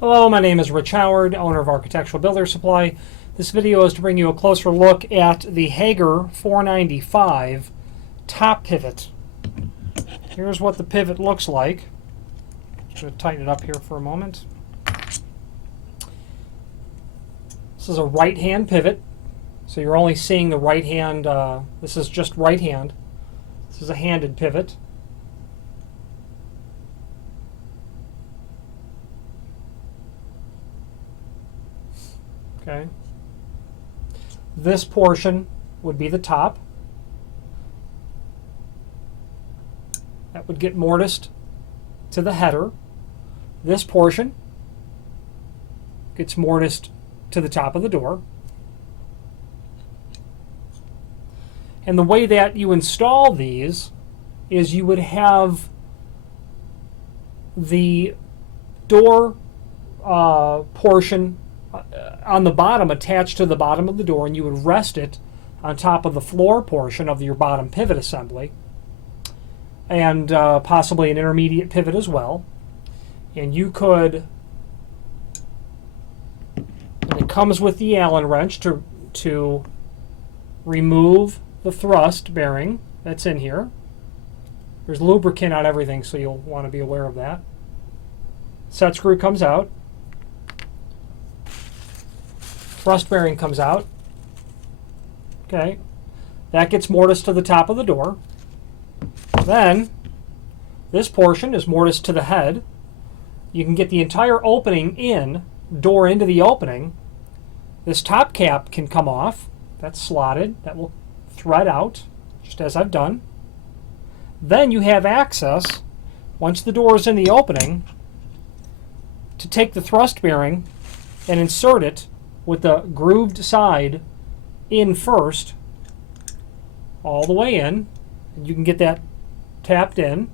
Hello, my name is Rich Howard, owner of Architectural Builder Supply. This video is to bring you a closer look at the Hager 495 top pivot. Here's what the pivot looks like. I'm going to tighten it up here for a moment. This is a right-hand pivot, so you're only seeing the right hand. This is just right hand. This is a handed pivot. Okay. This portion would be the top. That would get mortised to the header. This portion gets mortised to the top of the door. And the way that you install these is you would have the door portion on the bottom attached to the bottom of the door, and you would rest it on top of the floor portion of your bottom pivot assembly, and possibly an intermediate pivot as well. And you could, and it comes with the Allen wrench to remove the thrust bearing that's in here. There's lubricant on everything, so you'll want to be aware of that. Set screw comes out. Thrust bearing comes out. Okay, that gets mortised to the top of the door. Then this portion is mortised to the head. You can get the entire opening door into the opening. This top cap can come off. That's slotted. That will thread out, just as I've done. Then you have access, once the door is in the opening, to take the thrust bearing and insert it with the grooved side in first, all the way in, and you can get that tapped in.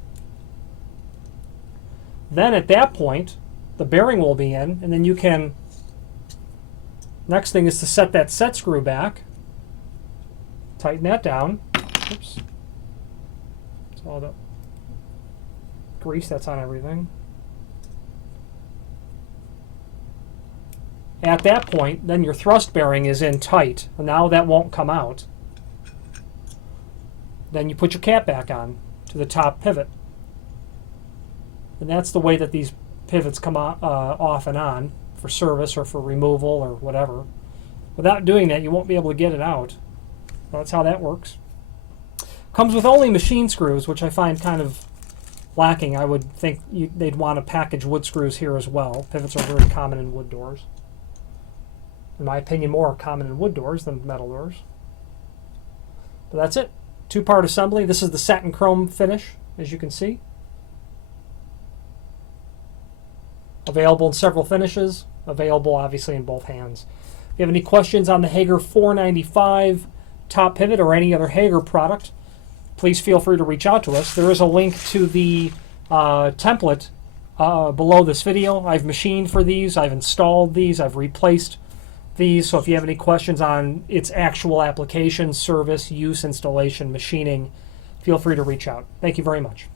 Then at that point, the bearing will be in, and then you can, next thing is to set that set screw back, tighten that down. Oops. It's all the grease that's on everything. At that point, then your thrust bearing is in tight. Now that won't come out. Then you put your cap back on to the top pivot. And that's the way that these pivots come off and on for service or for removal or whatever. Without doing that, you won't be able to get it out. Well, that's how that works. Comes with only machine screws, which I find kind of lacking. I would think they'd want to package wood screws here as well. Pivots are very common in wood doors. In my opinion, more common in wood doors than metal doors. But that's it. Two-part assembly. This is the satin chrome finish, as you can see. Available in several finishes. Available, obviously, in both hands. If you have any questions on the Hager 495 top pivot or any other Hager product, please feel free to reach out to us. There is a link to the template below this video. I've machined for these. I've installed these. I've replaced these. So if you have any questions on its actual application, service, use, installation, machining, feel free to reach out. Thank you very much.